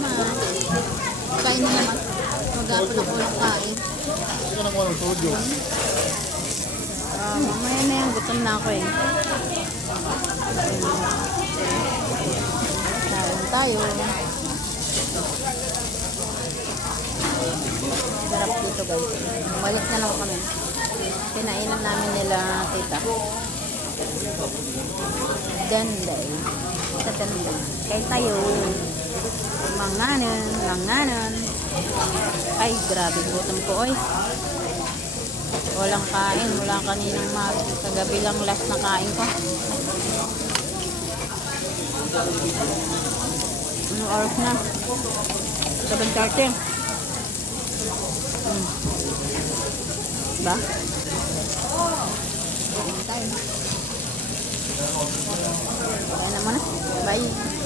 naman. Kain na naman. Mag-apon ako ng kain. Hindi ka nakuha ng soju. Mamaya na yan. Gutom na ako eh. Kain tayo. Sarap dito guys. Balik na lang kami. Pinainan namin nila tita. Danday. Sa danday. Kain tayo. Manganan. Ay, grabe gutom ko oy. Walang kain. Wala kaninang kagabi lang last na kain ko. Anong oras na? 7:30. Ba? Kain tayo. Kaya naman na. Bye.